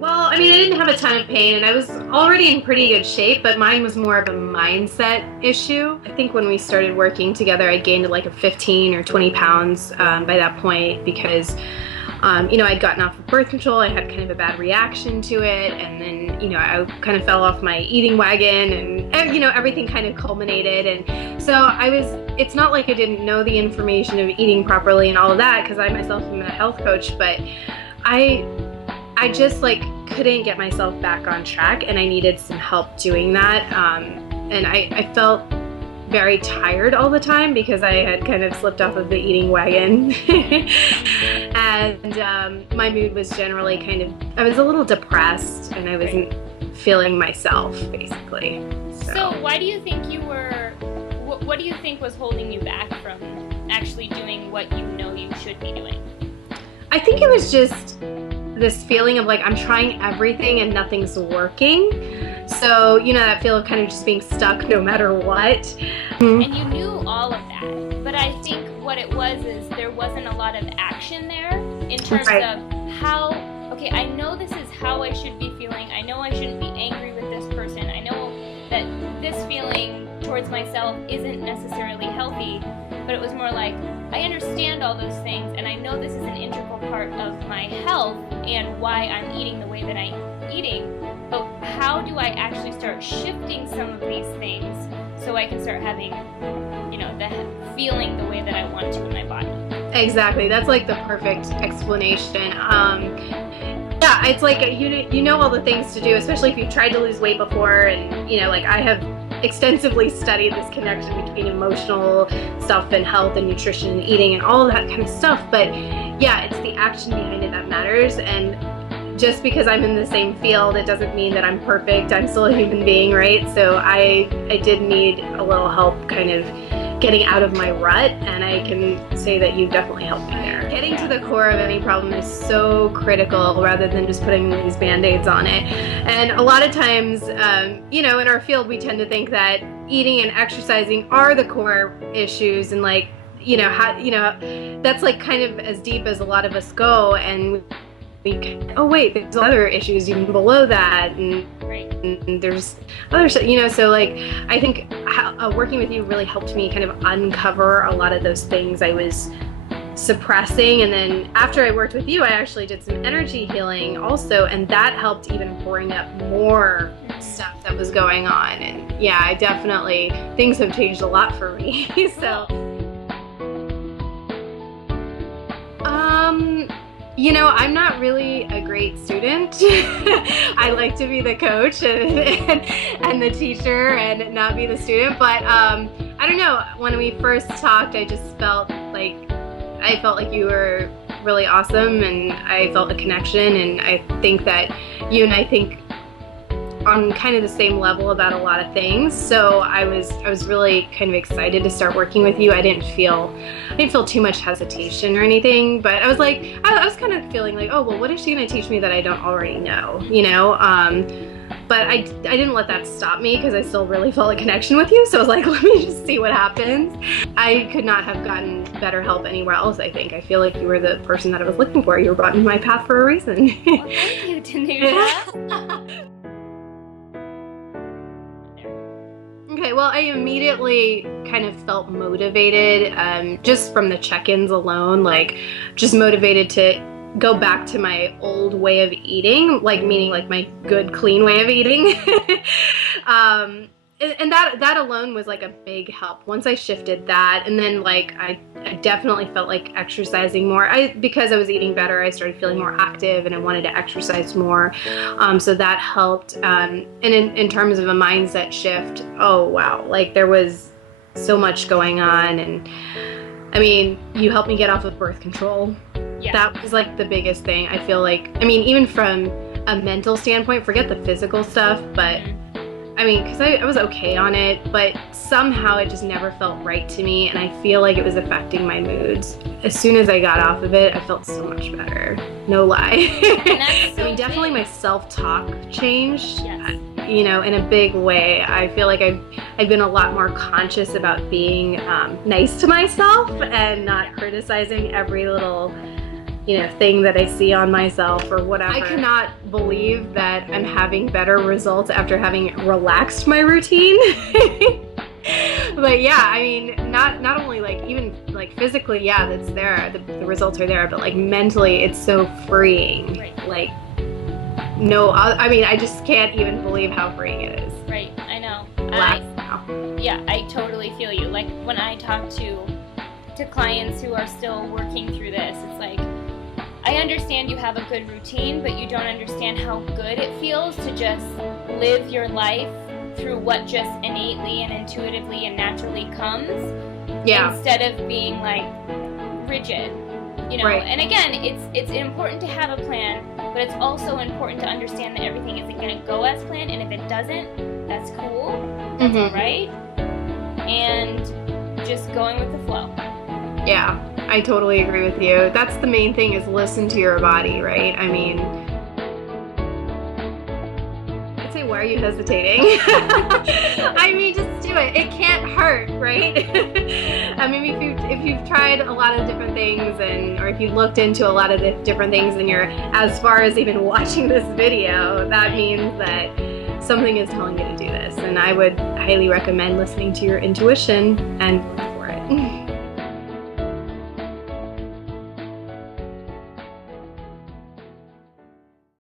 Well, I mean, I didn't have a ton of pain and I was already in pretty good shape, but mine was more of a mindset issue. I think when we started working together, I gained like a 15 or 20 pounds by that point because, I'd gotten off of birth control. I had kind of a bad reaction to it. And then, I kind of fell off my eating wagon and, everything kind of culminated. And so it's not like I didn't know the information of eating properly and all of that because I myself am a health coach, but I just couldn't get myself back on track and I needed some help doing that. And I felt very tired all the time because I had kind of slipped off of the eating wagon. And my mood was generally I was a little depressed and I wasn't feeling myself basically. So why do you think what do you think was holding you back from actually doing what you know you should be doing? I think it was just this feeling of I'm trying everything and nothing's working. So, that feel of kind of just being stuck no matter what. And you knew all of that, but I think what it was is there wasn't a lot of action there in terms of I know this is how I should be feeling. I know I shouldn't be angry with this person. I know that this feeling towards myself isn't necessarily healthy, but it was more I understand all those things and I know this is an integral part of my health and why I'm eating the way that I'm eating, but how do I actually start shifting some of these things so I can start having, the feeling the way that I want to in my body? Exactly. That's the perfect explanation. Yeah, it's you know all the things to do, especially if you've tried to lose weight before and, I have extensively studied this connection between emotional stuff and health and nutrition and eating and all of that kind of stuff. But yeah, it's the action behind it that matters. And just because I'm in the same field, it doesn't mean that I'm perfect. I'm still a human being, right? So I did need a little help kind of getting out of my rut, and I can say that you've definitely helped me there. Getting to the core of any problem is so critical rather than just putting these band-aids on it. And a lot of times, in our field, we tend to think that eating and exercising are the core issues and that's kind of as deep as a lot of us go, and there's other issues even below that, and there's other stuff, so I think working with you really helped me kind of uncover a lot of those things I was suppressing. And then after I worked with you, I actually did some energy healing also, and that helped even bring up more stuff that was going on. And yeah, I definitely, things have changed a lot for me. So I'm not really a great student. I like to be the coach and the teacher and not be the student. But I don't know. When we first talked, I just felt like you were really awesome, and I felt a connection. And I think that you and I think on kind of the same level about a lot of things. So I was really kind of excited to start working with you. I didn't feel too much hesitation or anything, but I was I was kind of feeling oh, well, what is she going to teach me that I don't already know, but I didn't let that stop me because I still really felt a connection with you. So I was let me just see what happens. I could not have gotten better help anywhere else, I think. I feel like you were the person that I was looking for. You were brought in my path for a reason. Well, thank you, Tanuja. Okay, well, I immediately kind of felt motivated, just from the check-ins alone, just motivated to go back to my old way of eating, meaning my good, clean way of eating. And that alone was a big help. Once I shifted that, and then I definitely felt exercising more. Because I was eating better, I started feeling more active and I wanted to exercise more. So that helped. And in terms of a mindset shift, oh wow, there was so much going on. And I mean, you helped me get off of birth control. Yeah. That was the biggest thing. I feel even from a mental standpoint, forget the physical stuff, but because I was okay on it, but somehow it just never felt right to me, and I feel it was affecting my moods. As soon as I got off of it, I felt so much better. No lie. Definitely my self-talk changed, yes. In a big way. I feel I've been a lot more conscious about being nice to myself and not criticizing every little thing that I see on myself or whatever. I cannot believe that I'm having better results after having relaxed my routine. But yeah, I mean, not only like even like physically, yeah, that's there, the results are there, but like mentally, it's so freeing. Right. Like, no, I mean, I just can't even believe how freeing it is. Right, I know. Relax now. Yeah, I totally feel you. Like when I talk to clients who are still working through this, it's like, I understand you have a good routine, but you don't understand how good it feels to just live your life through what just innately and intuitively and naturally comes, instead of being like rigid, Right. And again, it's important to have a plan, but it's also important to understand that everything isn't going to go as planned, and if it doesn't, that's cool, that's all right, and just going with the flow. Yeah, I totally agree with you. That's the main thing, is listen to your body, right? I mean, I'd say, why are you hesitating? I mean, just do it. It can't hurt, right? I mean, if you've tried a lot of different things, or if you looked into a lot of different things, and you're as far as even watching this video, that means that something is telling you to do this. And I would highly recommend listening to your intuition and go for it.